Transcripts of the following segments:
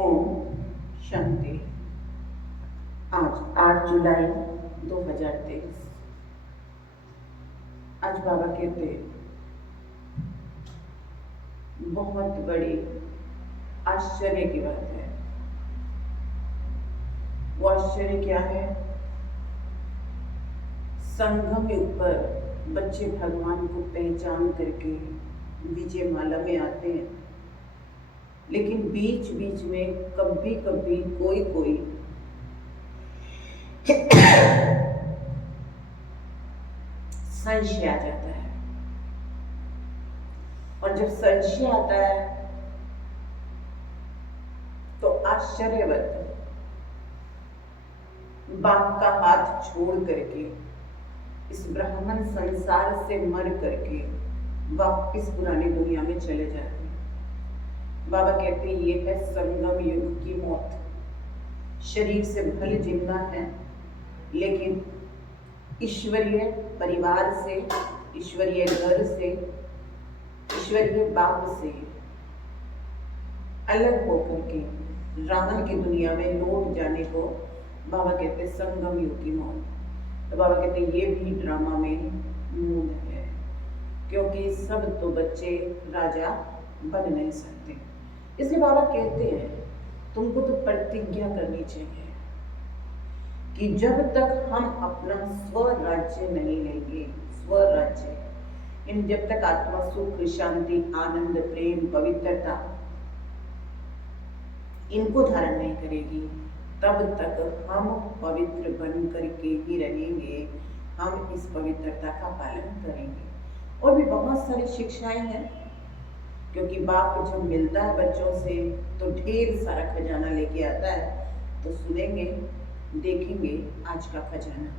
ओम शांति। आज 8 जुलाई 2023। आज बाबा कहते बहुत बड़ी आश्चर्य की बात है। वो आश्चर्य क्या है? संगम युग पर बच्चे भगवान को पहचान करके विजय माला में आते हैं, लेकिन बीच बीच में कभी कभी कोई कोई संशय आ जाता है। और जब संशय आता है तो आश्चर्यवत बाप का हाथ छोड़ करके इस ब्राह्मण संसार से मर करके वापस पुरानी दुनिया में चले जाते हैं। बाबा कहते हैं ये है संगम युग की मौत। शरीर से भले जिंदा है, लेकिन ईश्वरीय परिवार से, ईश्वरीय घर से, ईश्वरीय बाप से अलग होकर के रावण की दुनिया में लौट जाने को बाबा कहते हैं संगम युग की मौत। तो बाबा कहते हैं ये भी ड्रामा में मूल है, क्योंकि सब तो बच्चे राजा बन नहीं सकते। इसलिए बाबा कहते हैं तुमको तो प्रतिज्ञा करनी चाहिए कि जब तक हम अपना स्वराज्य नहीं लेंगे, स्वराज्य इन जब तक आत्मा सुख, शांति, आनंद, प्रेम, पवित्रता इनको धारण नहीं करेगी, तब तक हम पवित्र बन करके ही रहेंगे। हम इस पवित्रता का पालन करेंगे। और भी बहुत सारी शिक्षाएं हैं, क्योंकि बाप जब मिलता है बच्चों से तो ढेर सारा खजाना लेके आता है। तो सुनेंगे, देखेंगे आज का खजाना।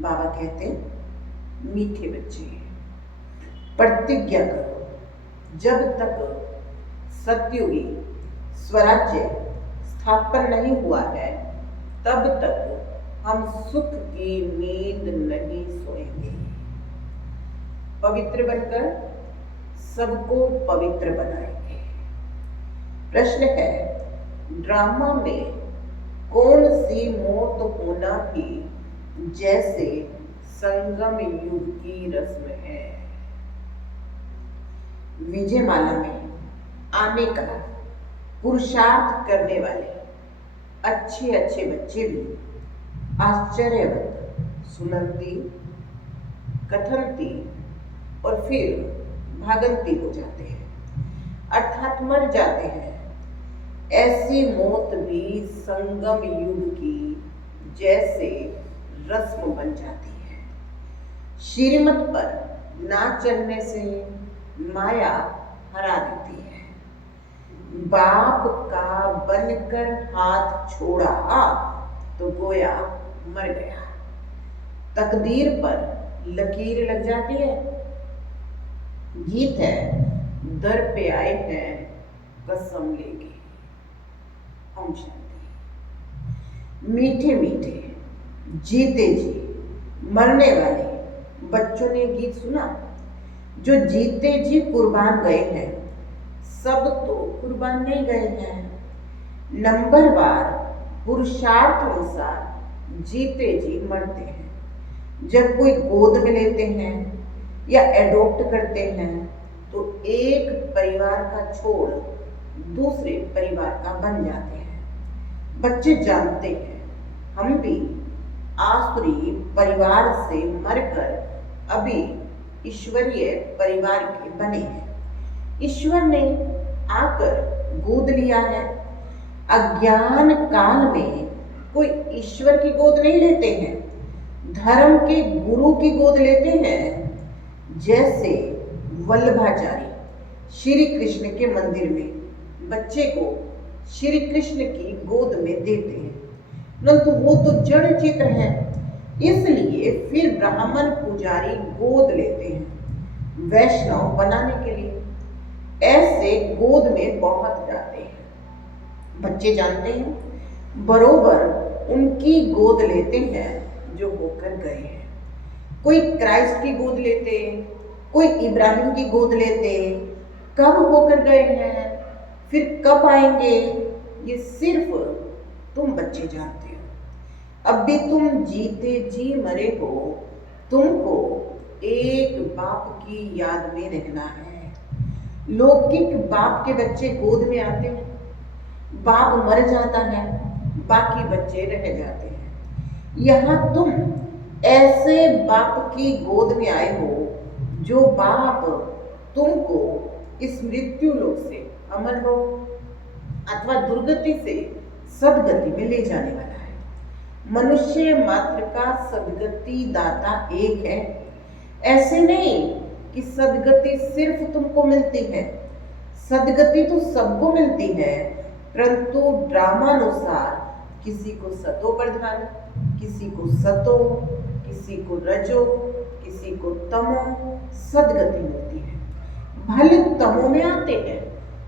बाबा कहते मीठे बच्चे प्रतिज्ञा करो, जब तक सत्युगी स्वराज्य स्थापन नहीं हुआ है तब तक हम सुख की नींद नहीं सोएंगे। पवित्र बनकर सबको पवित्र बनाएंगे। प्रश्न है, ड्रामा में कौन सी मौत होना भी जैसे संगम युग की रस्म है। विजय माला में आने का पुरुषार्थ करने वाले अच्छे अच्छे बच्चे भी आश्चर्यवत सुनती, कथनती और फिर भागंती हो जाते हैं, अर्थात मर जाते हैं। ऐसी मौत भी संगम युग की जैसे रस्म बन जाती है। श्रीमत पर ना चलने से माया हरा देती है। बाप का बनकर हाथ छोड़ा तो गोया मर गया। तकदीर पर लकीर लग जाती है। गीत है, दर पे आए हैं कसम लेके। ओम शांति। मीठे मीठे जीते जी मरने वाले बच्चों ने गीत सुना। जो जीते जी कुर्बान गए हैं, सब तो कुर्बान नहीं गए हैं। नंबरवार पुरुषार्थ अनुसार जीते जी मरते हैं। जब कोई गोद में लेते हैं या एडॉप्ट करते हैं तो एक परिवार का छोड़ दूसरे परिवार का बन जाते हैं। बच्चे जानते हैं हम भी आसुरी परिवार से मरकर अभी ईश्वरीय परिवार के बने हैं। ईश्वर ने आकर गोद लिया है। अज्ञान काल में कोई ईश्वर की गोद नहीं लेते हैं, धर्म के गुरु की गोद लेते हैं। जैसे वल्लभाचारी श्री कृष्ण के मंदिर में बच्चे को श्री कृष्ण की गोद में देते हैं, परंतु वो तो जड़ चित्र है, इसलिए फिर ब्राह्मण पुजारी गोद लेते हैं वैष्णव बनाने के लिए। ऐसे गोद में बहुत जाते हैं। बच्चे जानते हैं बरोबर उनकी गोद लेते हैं जो होकर गए हैं। कोई क्राइस्ट की गोद लेते, कोई इब्राहिम की गोद लेते। कब होकर गए हैं, फिर कब आएंगे, ये सिर्फ तुम बच्चे जानते हो। अब भी तुम जीते जी मरे हो, तुमको एक बाप की याद में रहना है। लौकिक बाप के बच्चे गोद में आते हैं, बाप मर जाता है, बाकी बच्चे रह जाते हैं। यहाँ तुम ऐसे बाप की गोद में आए हो जो बाप तुमको इस मृत्यु लोक से अमर लोक अथवा दुर्गति से सदगति में ले जाने वाला है। मनुष्य मात्र का सदगति दाता एक है। ऐसे नहीं कि सदगति सिर्फ तुमको मिलती है, सदगति तो सबको मिलती है, परंतु ड्रामानुसार किसी को सतो प्रधान, किसी को सतो, किसी को रजो, किसी को तमो सदगति मिलती है। भले तमो में आते हैं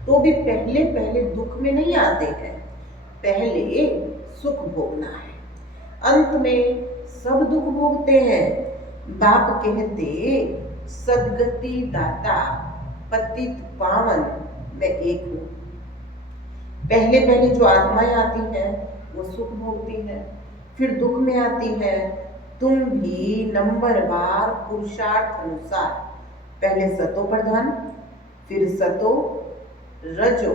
तो भी पहले पहले दुख में नहीं आते हैं, पहले सुख भोगना है, अंत में सब दुख भोगते हैं। बाप कहते सदगति दाता पतित पावन मैं एक हूं। पहले पहले जो आत्माएं आती हैं वो सुख भोगती है, फिर दुख में आती है। तुम भी नंबरवार पुरुषार्थ अनुसार पहले सतो प्रधान, फिर सतो, रजो,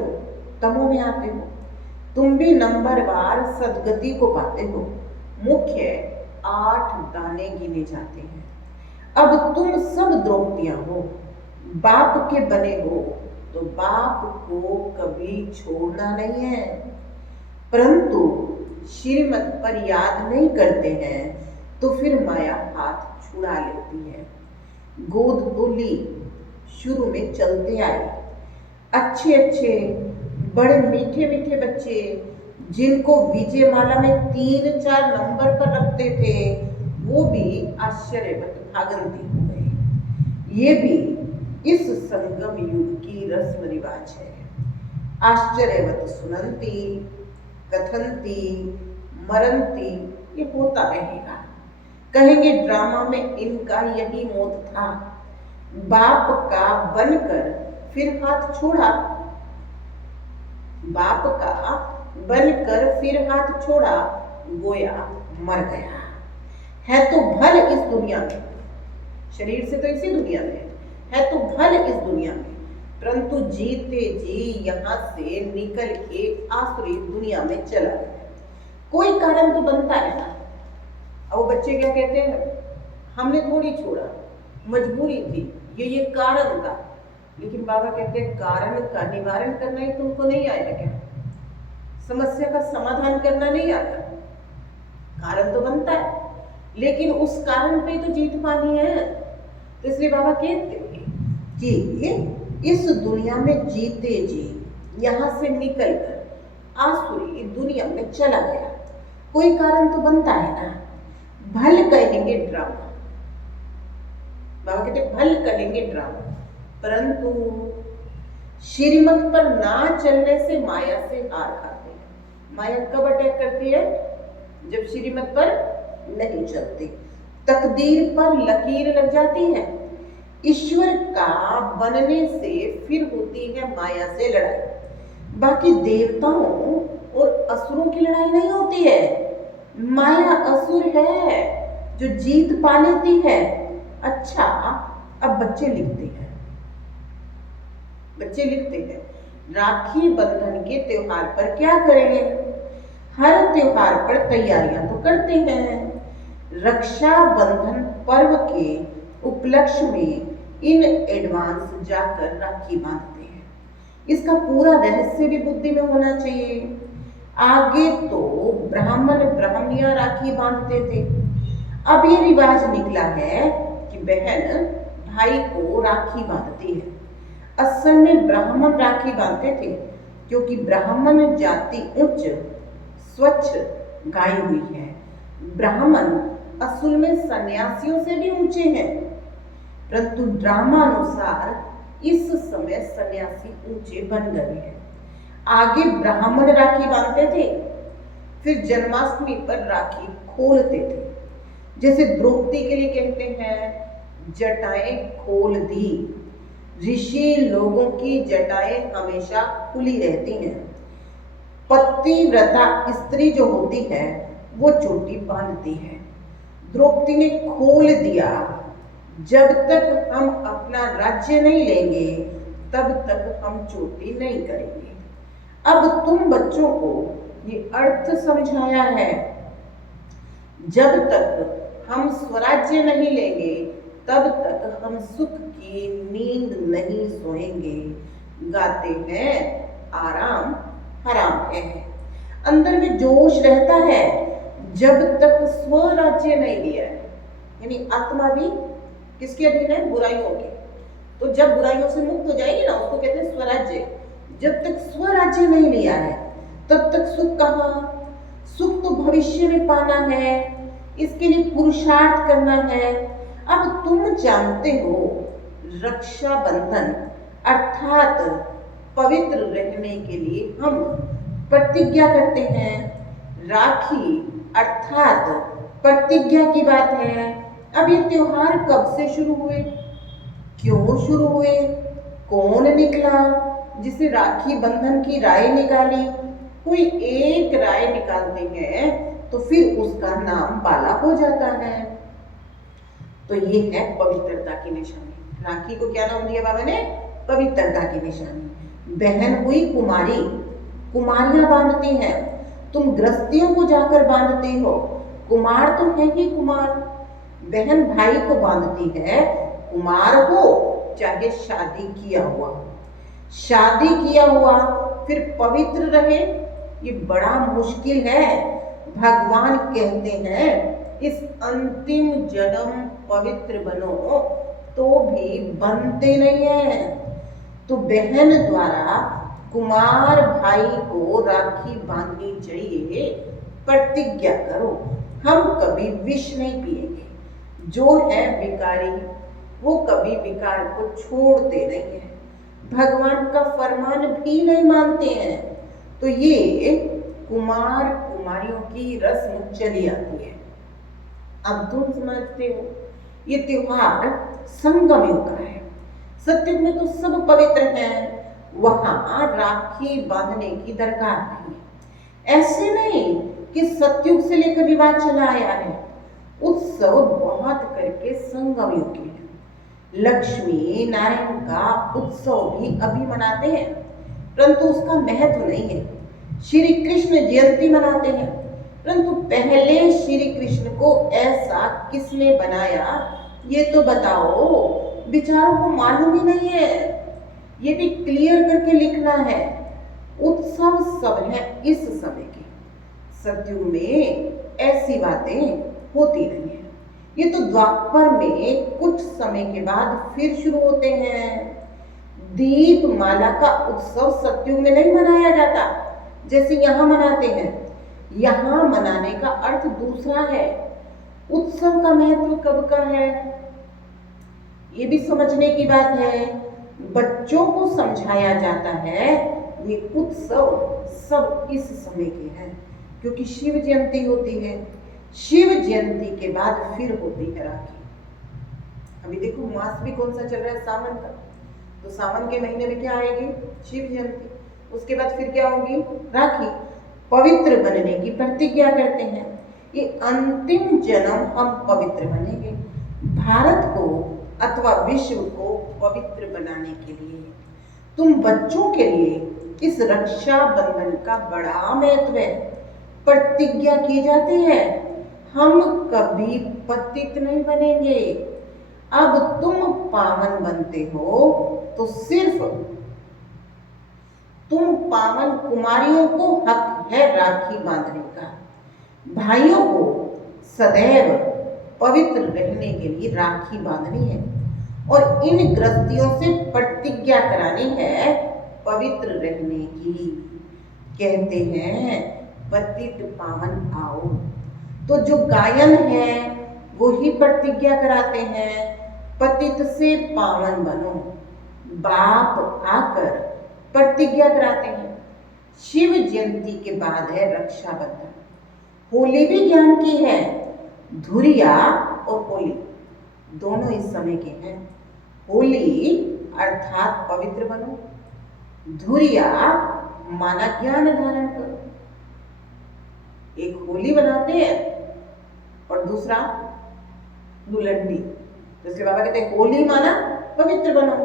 तमो में आते हो। तुम भी नंबरवार सदगति को पाते हो। मुख्य 8 दाने गिने जाते हैं। अब तुम सब द्रौपदियां हो, बाप के बने हो, तो बाप को कभी छोड़ना नहीं है, परंतु श्रीमत पर याद नहीं करते हैं तो फिर माया हाथ छुड़ा लेती है। गोद तो ली, शुरू में चलते आए, अच्छे अच्छे बड़े मीठे मीठे बच्चे जिनको विजयमाला में 3-4 नंबर पर रखते थे, वो भी आश्चर्यवत भागंती हो गए। ये भी इस संगम युग की रस्म रिवाज है। आश्चर्यवत सुनंती, कथंती, मरंती, ये होता रहेगा। कहेंगे ड्रामा में इनका यही मौत था। बाप का बनकर फिर हाथ छोड़ा, बाप का बनकर फिर हाथ छोड़ा, गोया मर गया है। तो भल इस दुनिया में, शरीर से तो इसी दुनिया में है, तो भल इस दुनिया में, परंतु जीते जी यहाँ से निकल के आसुरी दुनिया में चला गया। कोई कारण तो बनता है ना। अब वो बच्चे क्या कहते हैं, हमने थोड़ी छोड़ा, मजबूरी थी, ये कारण था। लेकिन बाबा कहते हैं कारण का निवारण करना ही तुमको नहीं आया क्या? समस्या का समाधान करना नहीं आता? कारण तो बनता है, लेकिन उस कारण पे तो जीत पानी है। तो इसलिए बाबा कहते हैं कि इस दुनिया में जीते जी यहाँ से निकलकर आसुरी दुनिया में चला गया। कोई कारण तो बनता है ना। भल कहेंगे ड्रामा, बाबा कहते भल कहेंगे ड्रामा, परंतु श्रीमत पर ना चलने से माया से हार खाते हैं। माया कब अटैक करती है? जब श्रीमत पर नहीं चलते, तकदीर पर लकीर लग जाती है। ईश्वर का बनने से फिर होती है माया से लड़ाई। बाकी देवताओं और असुरों की लड़ाई नहीं होती है। माया असुर है जो जीत पा लेती है। अच्छा, अब बच्चे लिखते हैं, बच्चे लिखते हैं राखी बंधन के त्योहार पर क्या करेंगे? हर त्योहार पर तैयारियां तो करते हैं। रक्षा बंधन पर्व के उपलक्ष्य में इन एडवांस जाकर राखी बांधते हैं। इसका पूरा रहस्य भी बुद्धि में होना चाहिए। आगे तो ब्राह्मण ब्राह्मणियां राखी बांधते थे, अब ये रिवाज निकला है कि बहन भाई को राखी बांधती है। असल में ब्राह्मण राखी बांधते थे, क्योंकि ब्राह्मण जाति उच्च स्वच्छ गाई हुई है। ब्राह्मण असल में सन्यासियों से भी ऊंचे हैं, परंतु ड्रामानुसार इस समय सन्यासी ऊंचे बन गए हैं। आगे ब्राह्मण राखी बांधते थे, फिर जन्माष्टमी पर राखी खोलते थे। जैसे द्रौपदी के लिए कहते हैं जटाएं खोल दी। ऋषि लोगों की जटाएं हमेशा खुली रहती हैं। पतिव्रता स्त्री जो होती है वो चोटी बांधती है। द्रौपदी ने खोल दिया, जब तक हम अपना राज्य नहीं लेंगे तब तक हम चोटी नहीं करेंगे। अब तुम बच्चों को ये अर्थ समझाया है, जब तक हम स्वराज्य नहीं लेंगे तब तक हम सुख की नींद नहीं सोएंगे। गाते हैं आराम हराम है। अंदर में जोश रहता है जब तक स्वराज्य नहीं लिया है, यानी आत्मा भी किसके अधीन है? बुराइयों के। तो जब बुराइयों से मुक्त हो जाएगी ना, उसको कहते हैं स्वराज्य। जब तक स्वराज्य नहीं लिया है तब तक सुख कहाँ? सुख तो भविष्य में पाना है, इसके लिए पुरुषार्थ करना है। अब तुम जानते हो रक्षा बंधन अर्थात पवित्र रहने के लिए हम प्रतिज्ञा करते हैं। राखी अर्थात प्रतिज्ञा की बात है। अब ये त्योहार कब से शुरू हुए, क्यों शुरू हुए, कौन निकला जिसे राखी बंधन की राय निकाली? कोई एक राय निकालते हैं तो फिर उसका नाम बाला हो जाता है। तो ये है पवित्रता की निशानी। राखी को क्या नाम दिया बाबा ने? पवित्रता की निशानी। बहन हुई कुमारी, कुमारियां बांधती हैं। तुम गृहस्थियों को जाकर बांधते हो, कुमार तो है ही कुमार। बहन भाई को बांधती है, कुमार हो चाहे शादी किया हुआ। शादी किया हुआ फिर पवित्र रहे, ये बड़ा मुश्किल है। भगवान कहते हैं इस अंतिम जन्म पवित्र बनो, तो भी बनते नहीं है। तो बहन द्वारा कुमार भाई को राखी बांधनी चाहिए। प्रतिज्ञा करो हम कभी विष नहीं पिएंगे। जो है विकारी वो कभी विकार को छोड़ते नहीं है, भगवान का फरमान भी नहीं मानते हैं। तो ये कुमार कुमारियों की रस्म चली आती है। अब तुम समझते हो ये त्योहार संगम युग का है। सत्युग में तो सब पवित्र हैं, वहां राखी बांधने की दरकार नहीं है। ऐसे नहीं कि सत्युग से लेकर रिवाज चला आया है। उत्सव बहुत करके संगम युग के हैं। लक्ष्मी नारायण का उत्सव भी अभी मनाते हैं, परंतु उसका महत्व नहीं है। श्री कृष्ण जयंती मनाते हैं, परंतु पहले श्री कृष्ण को ऐसा किसने बनाया ये तो बताओ। विचारों को मालूम ही नहीं है, ये भी क्लियर करके लिखना है। उत्सव सब है इस समय के, सत्युग में ऐसी बातें होती नहीं है। ये तो द्वापर में कुछ समय के बाद फिर शुरू होते हैं। दीपमाला का उत्सव सत्युग में नहीं मनाया जाता जैसे यहाँ मनाते हैं। यहाँ मनाने का अर्थ दूसरा है। उत्सव का महत्व कब का है ये भी समझने की बात है। बच्चों को समझाया जाता है ये उत्सव सब इस समय के हैं, क्योंकि शिव जयंती होती है। शिव जयंती के बाद फिर होती है राखी। अभी देखो मास भी कौन सा चल रहा है? सावन का। तो सावन के महीने में क्या आएगी? शिव जयंती। उसके बाद फिर क्या होगी? राखी। पवित्र बनने की प्रतिज्ञा करते हैं। ये अंतिम जन्म हम पवित्र बनेंगे। भारत को अथवा विश्व को पवित्र बनाने के लिए तुम बच्चों के लिए इस रक्षा बंधन का बड़ा महत्व है। प्रतिज्ञा की जाती है हम कभी पतित नहीं बनेंगे। अब तुम पावन बनते हो तो सिर्फ तुम पावन कुमारियों को हक है राखी बांधने का। भाइयों को सदैव पवित्र रहने के लिए राखी बांधनी है और इन गृहस्थियों से प्रतिज्ञा करानी है पवित्र रहने की। कहते हैं पतित पावन आओ। तो जो गायन है वो ही प्रतिज्ञा कराते हैं पतित से पावन बनो। बाप आकर प्रतिज्ञा कराते हैं। शिव जयंती के बाद है रक्षाबंधन। होली भी ज्ञान की है। धुरिया और होली दोनों इस समय के हैं। होली अर्थात पवित्र बनो, धुरिया माना ज्ञान धारण करो। एक होली बनाते हैं और दूसरा धुलंडी। तो इसलिए बाबा कहते हैं होली माना पवित्र बनो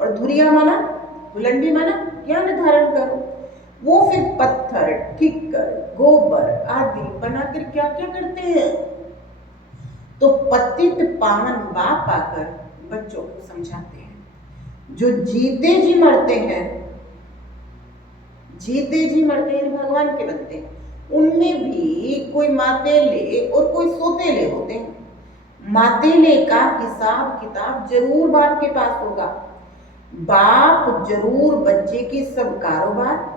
और धुरिया माना धुलंडी माना ज्ञान धारण करो। वो फिर पत्थर, ठिक्कर, गोबर आदि बनाकर क्या क्या करते हैं। तो पतित पावन बाप आकर बच्चों को समझाते हैं। जो जीते जी मरते हैं, जीते जी मरते हैं भगवान के बनते हैं, उनमें भी कोई मातेले और कोई सोतेले होते हैं। मातेले का हिसाब किताब जरूर बाप के पास होगा। बाप जरूर बच्चे की सब कारोबार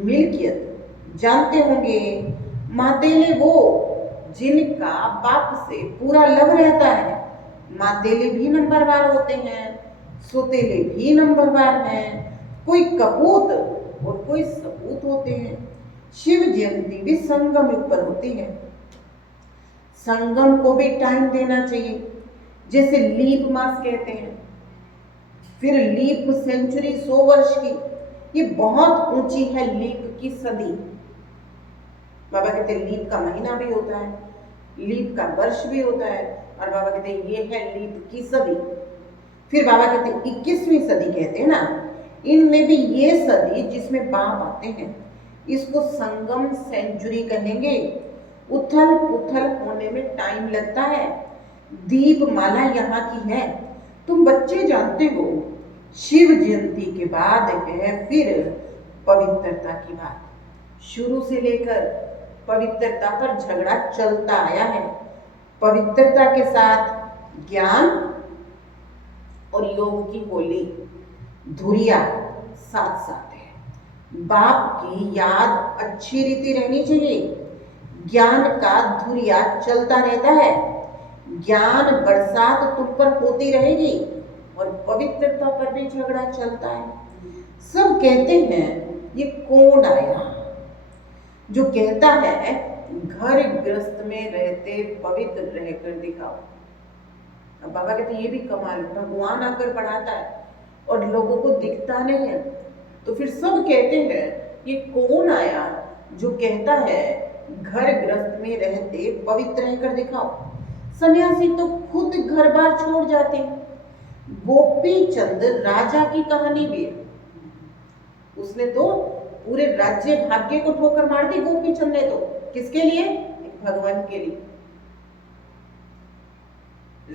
मिल्कियत जानते होंगे। मातेले वो जिनका बाप से पूरा लव रहता है। मातेले भी नंबरवार होते हैं, सोतेले भी नंबरवार हैं। कोई कपूत और कोई सपूत होते हैं। शिव जयंती भी संगम युग पर होती है। संगम को भी टाइम देना चाहिए, जैसे लीप मास कहते हैं। फिर लीप सेंचुरी 100 वर्ष की, ये बहुत ऊंची है लीप की सदी। बाबा कहते हैं लीप का महीना भी होता है, लीप का वर्ष भी होता है, और बाबा कहते हैं ये है लीप की सदी। फिर बाबा कहते हैं 21वीं सदी कहते हैं ना, इनमें भी ये सदी जिसमें बाप आते हैं, इसको संगम सेंचुरी कहेंगे। उथल पुथल होने में टाइम लगता है। दीपमाला यहाँ की है, तुम बच्चे जानते हो। शिव जयंती के बाद है फिर पवित्रता की बात। शुरू से लेकर पवित्रता पर झगड़ा चलता आया है। पवित्रता के साथ ज्ञान और योग की होली धुरिया साथ साथ है। बाप की याद अच्छी रीति रहनी चाहिए। ज्ञान का धुरिया चलता रहता है। ज्ञान बरसात तुम पर होती रहेगी और पवित्रता पर भी झगड़ा चलता है। सब कहते हैं ये कौन आया जो कहता है घर गृहस्थ में रहते पवित्र रहकर दिखाओ। अब बाबा कहते ये भी कमाल है, भगवान आकर पढ़ाता है और लोगों को दिखता नहीं है। तो फिर सब कहते हैं ये कौन आया जो कहता है घर गृहस्थ में रहते पवित्र रहकर दिखाओ। सन्यासी तो खुद घर बार छोड़ जाते हैं। गोपी चंद राजा की कहानी भी है। उसने तो पूरे राज्य भाग्य को ठोकर मार दी गोपी चंद ने। तो किसके लिए? भगवान के लिए।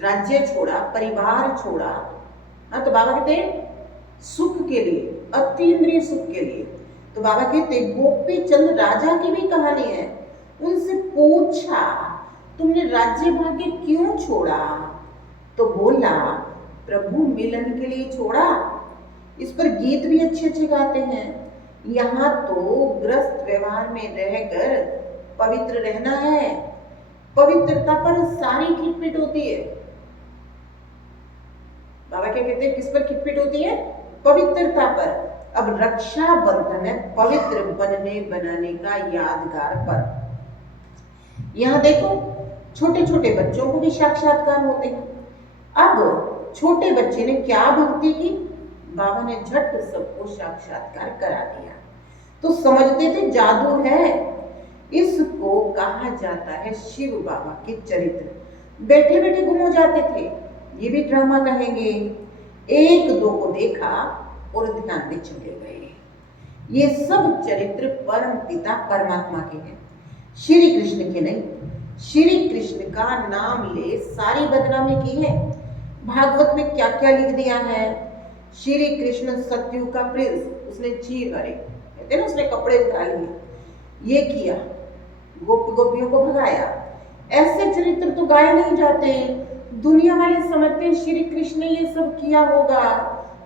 राज्य छोड़ा, परिवार छोड़ा। हाँ, तो बाबा कहते हैं सुख के लिए, अतीन्द्रिय सुख के लिए। तो बाबा कहते गोपी चंद राजा की भी कहानी है। उनसे पूछा तुमने राज्य भाग्य क्यों छोड़ा? तो बोला प्रभु मिलन के लिए छोड़ा। इस पर गीत भी अच्छे अच्छे गाते हैं। यहाँ तो ग्रस्त व्यवहार में रहकर पवित्र रहना है। पवित्रता पर सारी खिटपिट होती है। बाबा क्या कहते हैं, किस पर खिटपिट होती है? पवित्रता पर। अब रक्षा बंधन है पवित्र बनने बनाने का यादगार पर। यहाँ देखो छोटे छोटे बच्चों को भी साक्षात्कार होते हैं। अब छोटे बच्चे ने क्या भक्ति की, बाबा ने झट सबको साक्षात्कार करा दिया। तो समझते थे जादू है। इसको कहा जाता है शिव बाबा के चरित्र। बैठे बैठे गुम हो जाते थे, ये भी ड्रामा कहेंगे। एक दो को देखा और ध्यान में चले गए। ये सब चरित्र परम पिता परमात्मा के हैं, श्री कृष्ण के नहीं। श्री कृष्ण का नाम ले सारी बदनामी की है। भागवत में क्या क्या लिख दिया है। श्री कृष्ण सत्यु का प्रिंस, उसने चीर हरे कहते ना, उसने कपड़े उठा लिए, ये किया, गोपियों को भगाया। ऐसे चरित्र तो गाए नहीं जाते। दुनिया वाले समझते हैं श्री कृष्ण ने ये सब किया होगा।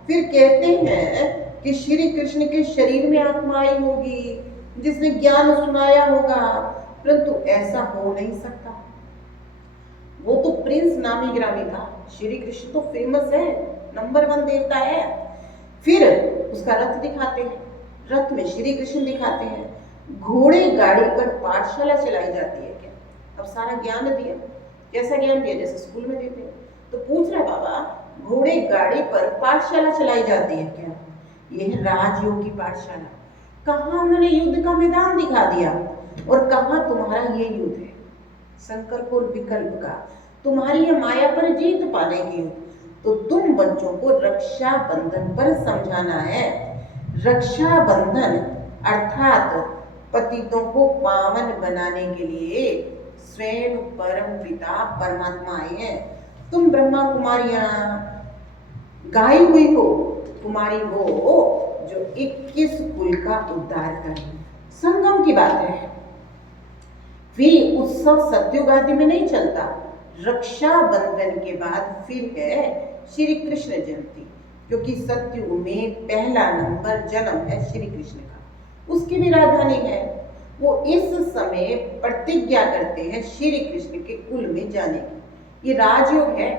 फिर कहते हैं कि श्री कृष्ण के शरीर में आत्मा आई होगी जिसने ज्ञान सुनाया होगा, परंतु ऐसा हो नहीं सकता। वो तो प्रिंस नामी ग्रामी था। श्री कृष्ण तो फेमस है, नंबर 1 देवता है। फिर उसका रथ दिखाते हैं, रथ में श्री कृष्ण दिखाते हैं। घोड़े गाड़ी पर पाठशाला चलाई जाती है क्या? अब सारा ज्ञान दिया। कैसा ज्ञान दिया? जैसे स्कूल में देते हैं। तो पूछ रहा बाबा घोड़े गाड़ी पर पाठशाला चलाई जाती है क्या? यह है राजयोग की पाठशाला। कहाँ उन्होंने युद्ध का मैदान दिखा दिया और कहाँ तुम्हारा ये युद्ध है संकल्प और विकल्प का, तुम्हारी ये माया पर जीत पाने की। तो तुम बच्चों को रक्षा बंधन पर समझाना है। रक्षा बंधन अर्थात पतितों को पावन बनाने के लिए स्वयं परम पिता परमात्मा आए हैं। तुम ब्रह्मा कुमारियां गाई हुई हो, कुमारी वो जो 21 कुल का उद्धार करे। संगम की बात है। वे उत्सव सत्युग आदि में नहीं चलता। रक्षा बंधन के बाद फिर है श्री कृष्ण जयंती, क्योंकि सत्युग में पहला नंबर जन्म है श्री कृष्ण का। उसकी भी राजधानी है। वो इस समय प्रतिज्ञा करते हैं श्री कृष्ण के कुल में जाने की। ये राजयोग है।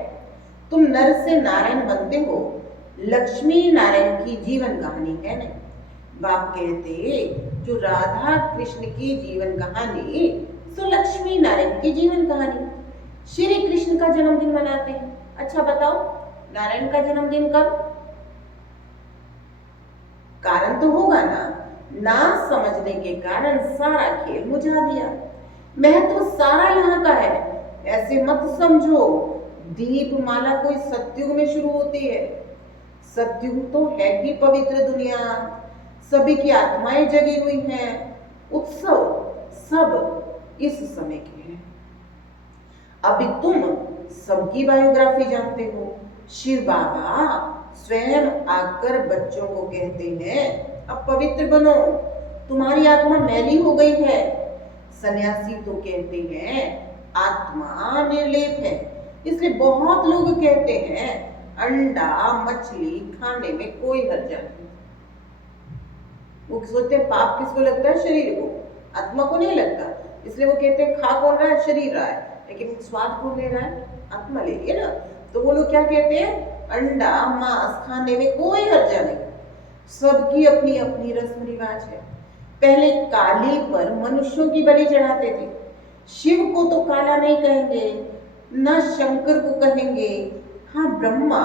तुम नर से नारायण बनते हो। लक्ष्मी नारायण की जीवन कहानी है नहीं। बाप कहते जो राधा कृष्ण की जीवन कहानी तो लक्ष्मी नारायण की जीवन कहानी। श्री कृष्ण का जन्मदिन मनाते हैं। अच्छा बताओ नारायण का जन्मदिन कब? कारण तो होगा ना समझने के कारण सारा खेल बुझा दिया। महत्व सारा यहाँ का है। ऐसे मत समझो दीपमाला कोई सतयुग में शुरू होती है। सतयुग तो है ही पवित्र दुनिया, सभी की आत्माएं जगी हुई हैं। उत्सव सब इस समय के हैं। अभी तुम सबकी बायोग्राफी जानते हो। शिव बाबा स्वयं आकर बच्चों को कहते हैं अब पवित्र बनो, तुम्हारी आत्मा मैली हो गई है। सन्यासी तो कहते हैं आत्मा निर्लेप है। इसलिए बहुत लोग कहते हैं अंडा मछली खाने में कोई हर्जा नहीं। वो सोचते हैं पाप किसको लगता है? शरीर को, आत्मा को नहीं लगता। इसलिए वो कहते हैं खा कौन रहा है? शरीर रहा है, लेकिन स्वाद कौन ले रहा है? आत्मा ले रही है ना। तो वो लोग क्या कहते हैं? अंडा मांस खाने में कोई हर्जा नहीं। सबकी अपनी अपनी रस्म रिवाज है। पहले काली पर मनुष्यों की बलि चढ़ाते थे। शिव को तो काला नहीं कहेंगे, न शंकर को कहेंगे। हाँ, ब्रह्मा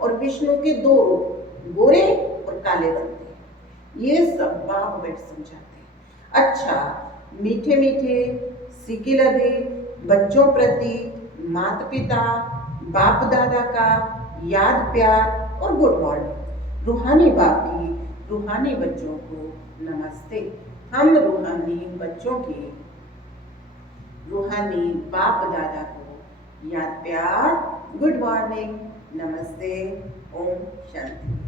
और विष्णु के दो रूप गोरे और काले बनते हैं। ये सब बाप बैठ समझाते हैं। अच्छा, मीठे मीठे सिक्के लगे बच्चों प्रति माता पिता बाप दादा का याद प्यार और गुड मॉर्निंग। रूहानी बाप की रूहानी बच्चों को नमस्ते। हम रूहानी बच्चों की रूहानी बाप दादा को याद प्यार गुड मॉर्निंग नमस्ते ओम शांति।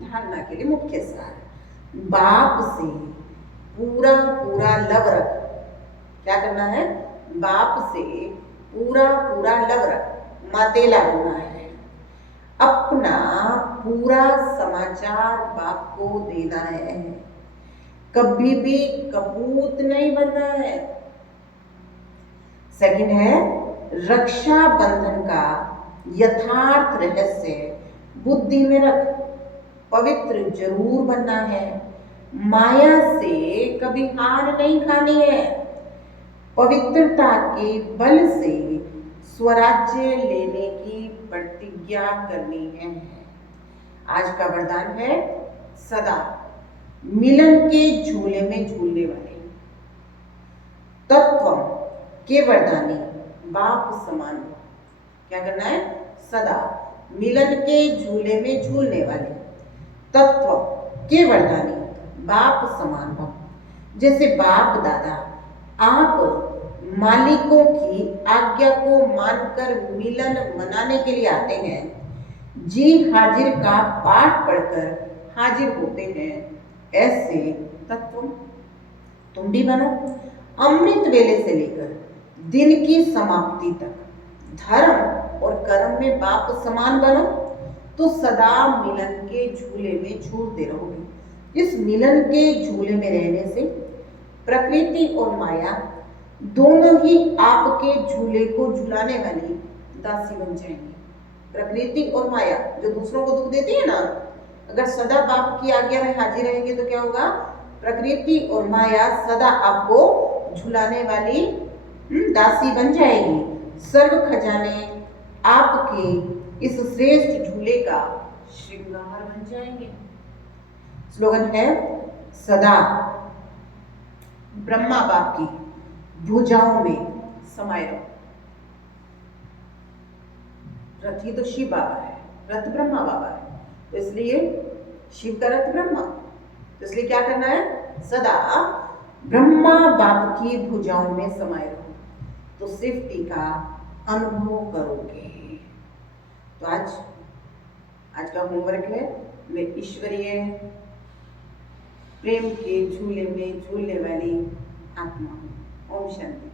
धारणा के लिए मुख्य सार, बाप से पूरा पूरा लव रख। क्या करना है? बाप से पूरा पूरा लव रख, मातेला बनना है। अपना पूरा समाचार बाप को देना है। कभी भी कपूत नहीं बनना है। सेकंड है रक्षा बंधन का यथार्थ रहस्य बुद्धि में रख। पवित्र जरूर बनना है। माया से कभी हार नहीं खानी है। पवित्रता के बल से स्वराज्य लेने की प्रतिज्ञा करनी है। आज का वरदान है सदा मिलन के झूले में झूलने वाले। तत्व के वरदानी बाप समान हो। क्या करना है? सदा मिलन के झूले में झूलने वाले तत्व के वरदानी बाप समान हो। जैसे बाप दादा आप मालिकों की आज्ञा को मानकर मिलन मनाने के लिए आते हैं। जी हाजिर का पाठ पढ़कर हाजिर होते हैं। ऐसे तत्व तुम भी बनो। अमृत वेले से लेकर दिन की समाप्ति तक धर्म और कर्म में बाप समान बनो तो सदा मिलन के झूले में झूलते रहोगे। इस मिलन के झूले में रहने से प्रकृति और माया दोनों ही आपके झूले को झुलाने वाली दासी बन जाएंगी। प्रकृति और माया जो दूसरों को दुख देती है ना, अगर सदा बाप की आज्ञा में हाजिर रहेंगे तो क्या होगा? प्रकृति और माया सदा आपको झुलाने वाली दासी बन जाएगी। सर्व खजाने आपके इस श्रेष्ठ झूले का श्रृंगार बन जाएंगे। स्लोगन है सदा ब्रह्मा बाप की भुजाओं में समाये रहो। रथ ही तो शिव बाबा है, रथ ब्रह्मा बाबा है, तो इसलिए शिव का रथ ब्रह्मा, तो इसलिए क्या करना है, सदा ब्रह्मा बाप की भुजाओं में समाये रहो, तो सेफ्टी का अनुभव करोगे। तो आज का होमवर्क है, मैं ईश्वरीय प्रेम के झूले में झूलने वाली आत्मा हूँ। ओम शांति।